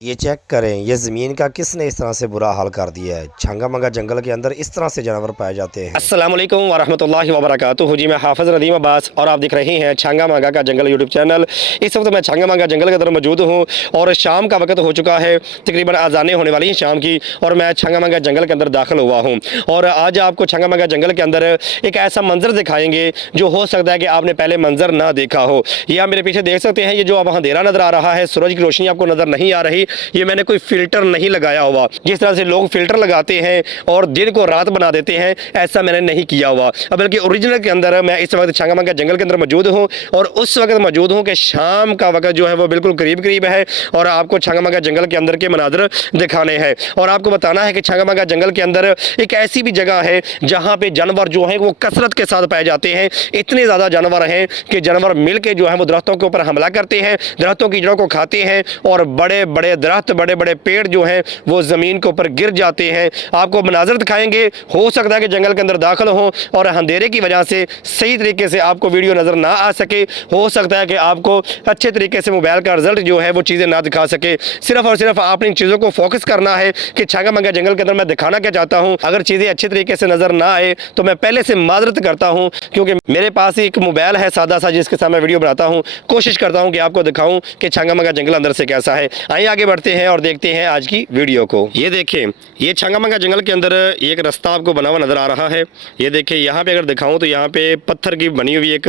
ये चेक करें, ये ज़मीन का किसने इस तरह से बुरा हाल कर दिया है। छंगा मंगा जंगल के अंदर इस तरह से जानवर पाए जाते हैं। अस्सलाम वालेकुम वरहमतुल्लाहि वबरकातुहू। जी मैं हाफ़िज़ नदीम अब्बास और आप देख रहे हैं छंगा मंगा का जंगल यूट्यूब चैनल। इस वक्त मैं छंगा मंगा जंगल के अंदर मौजूद हूँ और शाम का वक्त हो चुका है, तकरीबन अज़ानें होने वाली हैं शाम की, और मैं छंगा मंगा जंगल के अंदर दाखिल हुआ हूँ। और आज आपको छंगा मंगा जंगल के अंदर एक ऐसा मंजर दिखाएंगे जो हो सकता है कि आपने पहले मंजर ना देखा हो। ये आप मेरे पीछे देख सकते हैं, ये जो अब अंधेरा नज़र आ रहा है, सूरज की रोशनी आपको नज़र नहीं आ रही। ये मैंने कोई फ़िल्टर नहीं लगाया हुआ, जिस तरह से लोग फ़िल्टर लगाते हैं और दिन को रात बना देते हैं, ऐसा मैंने नहीं किया हुआ। बल्कि ओरिजिनल के अंदर मैं इस वक्त छंगा मंगा जंगल के अंदर मौजूद हूँ और उस वक्त मौजूद हूँ कि शाम का वक्त जो है वो बिल्कुल करीब करीब है और आपको छंगा मंगा जंगल के अंदर के मनाजर दिखाने हैं और आपको बताना है कि छंगा मंगा जंगल के अंदर एक ऐसी भी जगह है जहाँ पे जानवर जो हैं वो कसरत के साथ पाए जाते हैं। इतने ज़्यादा जानवर हैं कि जानवर मिल के जो है वो दरख्तों के ऊपर हमला करते हैं, दरख्तों की जड़ों को खाते हैं और बड़े बड़े दरख्त, बड़े बड़े पेड़ जो हैं वो ज़मीन के ऊपर गिर जाते हैं। आपको मनाजर दिखाएंगे। हो सकता है कि जंगल के अंदर दाखिल हो और अंधेरे की वजह से सही तरीके से आपको वीडियो नज़र ना आ सके। हो सकता है कि आपको अच्छे तरीके से मोबाइल का रिजल्ट जो है वो चीज़ें ना दिखा सके। सिर्फ और सिर्फ आपने इन चीज़ों को फोकस करना है कि छंगा मंगा जंगल के अंदर मैं दिखाना क्या चाहता हूँ। अगर चीज़ें अच्छे तरीके से नज़र ना आए तो मैं पहले से माजरत करता हूँ, क्योंकि मेरे पास एक मोबाइल है सादा सा जिसके साथ मैं वीडियो बनाता हूँ। कोशिश करता हूँ कि आपको दिखाऊँ कि छंगा मंगा जंगल अंदर से कैसा है। आइए आगे बढ़ते हैं और देखते हैं आज की वीडियो को। ये देखें, ये छंगा मंगा जंगल के अंदर एक रास्ता आपको बना हुआ नज़र आ रहा है। ये देखिए, यहाँ पे अगर दिखाऊं तो यहाँ पे पत्थर की बनी हुई एक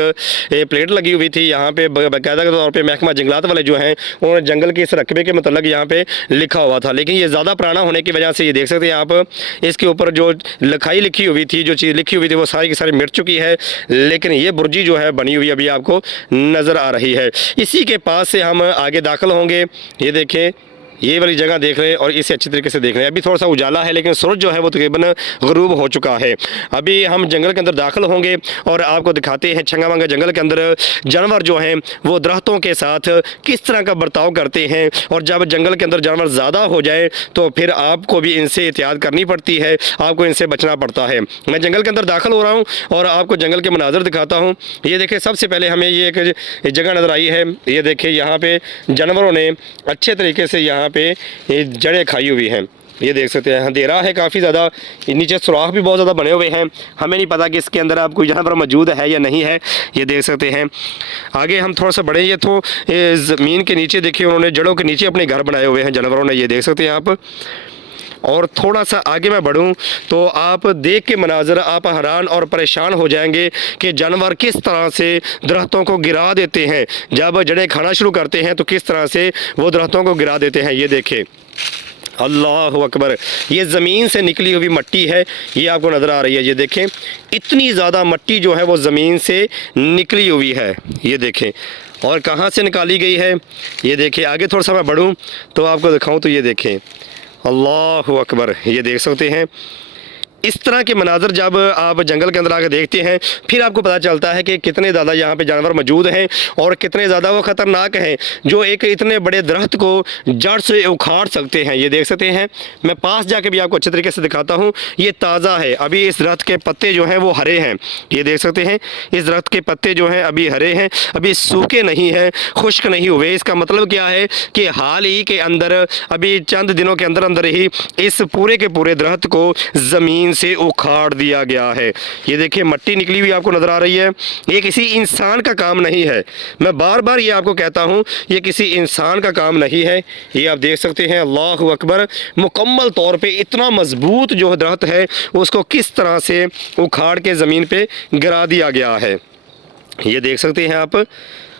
प्लेट लगी हुई थी। यहाँ पे बाकायदा तौर पे महकमा जंगलात वाले जो हैं उन्होंने जंगल के इस रकबे के मतलब यहाँ पे लिखा हुआ था, लेकिन ये ज़्यादा पुराना होने की वजह से ये देख सकते हैं आप, इसके ऊपर जो लिखाई लिखी हुई थी, जो चीज़ लिखी हुई थी वो सारी की सारी मिट चुकी है, लेकिन ये बुर्जी जो है बनी हुई अभी आपको नज़र आ रही है। इसी के पास से हम आगे दाखिल होंगे। ये देखें, ये वाली जगह देख रहे हैं और इसे अच्छी तरीके से देख रहे हैं। अभी थोड़ा सा उजाला है लेकिन सूरज जो है वो तकरीबन ग़रूब हो चुका है। अभी हम जंगल के अंदर दाखिल होंगे और आपको दिखाते हैं छंगा मंगा जंगल के अंदर जानवर जो हैं वो दरख्तों के साथ किस तरह का बर्ताव करते हैं, और जब जंगल के अंदर जानवर ज़्यादा हो जाए तो फिर आपको भी इनसे एहतियात करनी पड़ती है, आपको इनसे बचना पड़ता है। मैं जंगल के अंदर दाखिल हो रहा हूँ और आपको जंगल के मनाजर दिखाता हूँ। ये देखें, सबसे पहले हमें ये एक जगह नज़र आई है। ये देखें, यहाँ पे जानवरों ने अच्छे तरीके से यहाँ पे ये जड़ें खाई हुई हैं। ये देख सकते हैं, अंधेरा है काफ़ी ज़्यादा, नीचे सुराख भी बहुत ज़्यादा बने हुए हैं। हमें नहीं पता कि इसके अंदर आप कोई जानवर मौजूद है या नहीं है। ये देख सकते हैं। आगे हम थोड़ा सा बढ़े, ये तो ज़मीन के नीचे देखिए, उन्होंने जड़ों के नीचे अपने घर बनाए हुए हैं जानवरों ने। ये देख सकते हैं आप। और थोड़ा सा आगे मैं बढ़ूं तो आप देख के मनाजर आप हैरान और परेशान हो जाएंगे कि जानवर किस तरह से दरख्तों को गिरा देते हैं। जब जड़ें खाना शुरू करते हैं तो किस तरह से वो दरख्तों को गिरा देते हैं। ये देखें, अल्लाह अकबर, ये ज़मीन से निकली हुई मिट्टी है, ये आपको नज़र आ रही है। ये देखें, इतनी ज़्यादा मिट्टी जो है वो ज़मीन से निकली हुई है। ये देखें, और कहाँ से निकाली गई है। ये देखिए, आगे थोड़ा सा मैं बढ़ूँ तो आपको दिखाऊँ तो ये देखें, अल्लाह अकबर, ये देख सकते हैं। इस तरह के मनाजर जब आप जंगल के अंदर आकर देखते हैं फिर आपको पता चलता है कि कितने ज़्यादा यहाँ पे जानवर मौजूद हैं और कितने ज़्यादा वो ख़तरनाक हैं, जो एक इतने बड़े दरख्त को जड़ से उखाड़ सकते हैं। ये देख सकते हैं, मैं पास जाके भी आपको अच्छे तरीके से दिखाता हूँ। ये ताज़ा है, अभी इस दरख्त के पत्ते जो हैं वो हरे हैं। ये देख सकते हैं, इस दरख्त के पत्ते जो हैं अभी हरे हैं, अभी सूखे नहीं हैं, खुश्क नहीं हुए। इसका मतलब क्या है कि हाल ही के अंदर, अभी चंद दिनों के अंदर अंदर ही इस पूरे के पूरे दरख्त को ज़मीन से उखाड़ दिया गया है। ये देखिए, मिट्टी निकली हुई आपको नज़र आ रही है। ये किसी इंसान का काम नहीं है, मैं बार बार ये आपको कहता हूँ, ये किसी इंसान का काम नहीं है। ये आप देख सकते हैं, अल्लाह अकबर, मुकम्मल तौर पे इतना मजबूत जो दरख्त है उसको किस तरह से उखाड़ के ज़मीन पे गिरा दिया गया है। ये देख सकते हैं आप।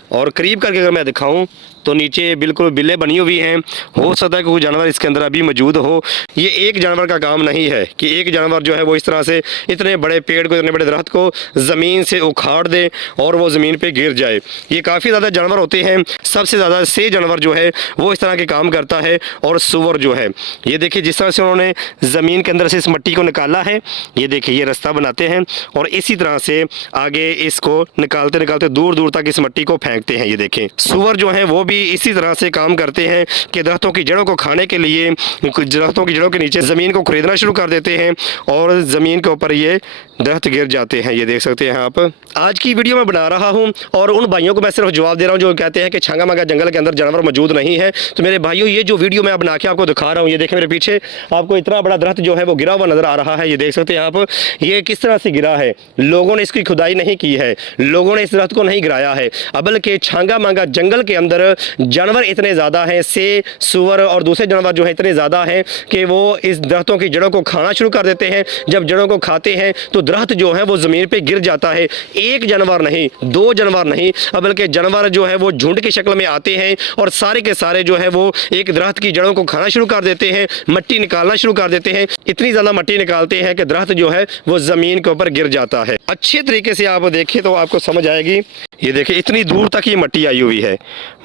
और करीब करके अगर मैं दिखाऊं तो नीचे बिल्कुल बिल्ले बनी हुई हैं। हो सकता है कि कोई जानवर इसके अंदर अभी मौजूद हो। ये एक जानवर का काम नहीं है कि एक जानवर जो है वो इस तरह से इतने बड़े पेड़ को, इतने बड़े दरख्त को ज़मीन से उखाड़ दे और वो ज़मीन पे गिर जाए। ये काफ़ी ज़्यादा जानवर होते हैं। सबसे ज़्यादा से जानवर जो है वो इस तरह के काम करता है, और सूअर जो है, ये देखिए जिस तरह से उन्होंने ज़मीन के अंदर से इस मिट्टी को निकाला है। ये देखिए, ये रास्ता बनाते हैं और इसी तरह से आगे इसको निकालते निकालते दूर दूर तक इस मिट्टी को फेंकते हैं। ये देखें, सूअर जो है वो भी भी इसी तरह से काम करते हैं कि दरख्तों की जड़ों को खाने के लिए कुछ दरख्तों की जड़ों के नीचे ज़मीन को खरीदना शुरू कर देते हैं और ज़मीन के ऊपर ये दरख्त गिर जाते हैं। ये देख सकते हैं आप। आज की वीडियो मैं बना रहा हूँ और उन भाइयों को मैं सिर्फ जवाब दे रहा हूँ जो कहते हैं कि छांगा मांगा जंगल के अंदर जानवर मौजूद नहीं है। तो मेरे भाइयों, ये जो वीडियो मैं बना के आपको दिखा रहा हूँ, ये देखें मेरे पीछे आपको इतना बड़ा दरख्त जो है वो गिरा हुआ नज़र आ रहा है। ये देख सकते हैं आप, ये किस तरह से गिरा है। लोगों ने इसकी खुदाई नहीं की है, लोगों ने इस दरख्त को नहीं गिराया है, बल्कि छांगा मांगा जंगल के अंदर जानवर इतने ज़्यादा हैं, से सूअर और दूसरे जानवर जो है इतने ज़्यादा हैं कि वो इस दरख्तों की जड़ों को खाना शुरू कर देते हैं। जब जड़ों को खाते हैं तो दरख्त जो है वो ज़मीन पे गिर जाता है। एक जानवर नहीं, दो जानवर नहीं, बल्कि जानवर जो है वो झुंड की शक्ल में आते हैं और सारे के सारे जो है वो एक दरख्त की जड़ों को खाना शुरू कर देते हैं, मिट्टी निकालना शुरू कर देते हैं। इतनी ज़्यादा मिट्टी निकालते हैं कि दरख्त जो है वो ज़मीन के ऊपर गिर जाता है। अच्छे तरीके से आप देखें तो आपको समझ आएगी। ये देखिए, इतनी दूर तक ये मिट्टी आई हुई है,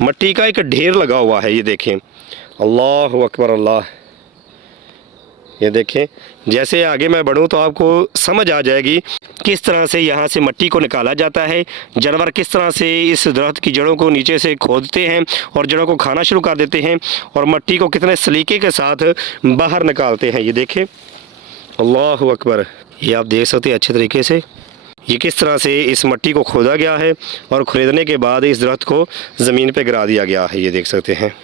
मिट्टी का एक ढेर लगा हुआ है। ये देखें, अल्लाह अकबर अल्लाह। ये देखें, जैसे आगे मैं बढ़ूँ तो आपको समझ आ जाएगी किस तरह से यहाँ से मिट्टी को निकाला जाता है। जानवर किस तरह से इस दरख्त की जड़ों को नीचे से खोदते हैं और जड़ों को खाना शुरू कर देते हैं और मिट्टी को कितने सलीके के साथ बाहर निकालते हैं। ये देखें, अल्लाह अकबर। ये आप देख सकते हैं अच्छे तरीके से ये किस तरह से इस मिट्टी को खोदा गया है और खरीदने के बाद इस दरख्त को ज़मीन पे गिरा दिया गया है। ये देख सकते हैं।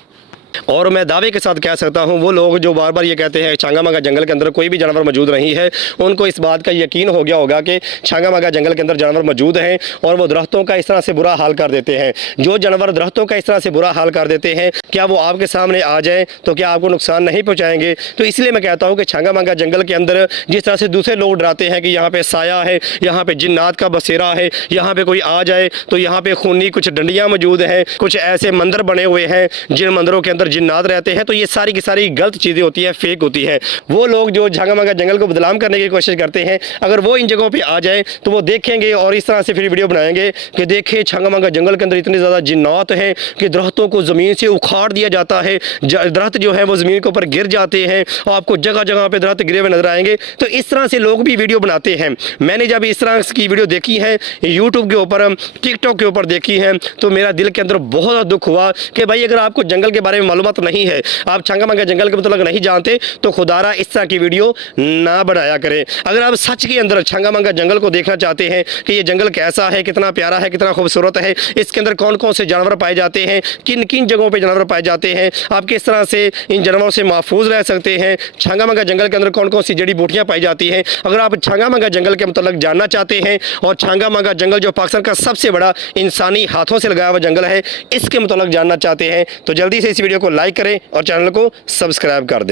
और मैं दावे के साथ कह सकता हूँ, वो लोग जो बार बार ये कहते हैं छांगा मांगा जंगल के अंदर कोई भी जानवर मौजूद नहीं है, उनको इस बात का यकीन हो गया होगा कि छांगा मांगा जंगल के अंदर जानवर मौजूद हैं और वो दरख्तों का इस तरह से बुरा हाल कर देते हैं। जो जानवर दरख्तों का इस तरह से बुरा हाल कर देते हैं, क्या वो आपके सामने आ जाएँ तो क्या आपको नुकसान नहीं पहुँचाएंगे? तो इसलिए मैं कहता हूँ कि छांगा मांगा जंगल के अंदर जिस तरह से दूसरे लोग डराते हैं कि यहाँ पर साया है, यहाँ पर जिन्नात का बसेरा है, यहाँ पर कोई आ जाए तो यहाँ पर खूनी कुछ डंडियाँ मौजूद हैं, कुछ ऐसे मंदिर बने हुए हैं जिन मंदिरों के अंदर जिन्नात रहते हैं, तो ये सारी की सारी गलत चीज़ें होती है, फेक होती है। वो लोग जो छांगा मांगा जंगल को बदनाम करने की कोशिश करते हैं, अगर वो इन जगहों पे आ जाए तो वो देखेंगे और इस तरह से फिर वीडियो बनाएंगे कि देखें छांगा मांगा जंगल के अंदर इतनी ज़्यादा जिन्नात हैं कि दरख्तों को ज़मीन से उखाड़ दिया जाता है, दरख्त जो है वो ज़मीन के ऊपर गिर जाते हैं और आपको जगह जगह पर दरख्त गिरे हुए नजर आएंगे। तो इस तरह से लोग भी वीडियो बनाते हैं। मैंने जब इस तरह की वीडियो देखी है यूट्यूब के ऊपर, टिकटॉक के ऊपर देखी है, तो मेरा दिल के अंदर बहुत ज़्यादा दुख हुआ कि भाई अगर आपको जंगल के बारे में मालूमात नहीं है, आप छांगा मांगा जंगल के मतलब नहीं जानते, तो खुदारा इस तरह की वीडियो ना बनाया करें। अगर आप सच के अंदर छांगा मांगा जंगल को देखना चाहते हैं कि ये जंगल कैसा है, कितना प्यारा है, कितना खूबसूरत है, इसके अंदर कौन कौन से जानवर पाए जाते हैं, किन किन जगहों पे जानवर पाए जाते हैं, आप किस तरह से इन जानवरों से महफूज रह सकते हैं, छांगा मांगा जंगल के अंदर कौन कौन सी जड़ी बूटियाँ पाई जाती हैं, अगर आप छांगा मांगा जंगल के मतलब जानना चाहते हैं और छांगा मांगा जंगल जो पाकिस्तान का सबसे बड़ा इंसानी हाथों से लगाया हुआ जंगल है, इसके मतलब जानना चाहते हैं, तो जल्दी से इस वीडियो को लाइक करें और चैनल को सब्सक्राइब कर दें।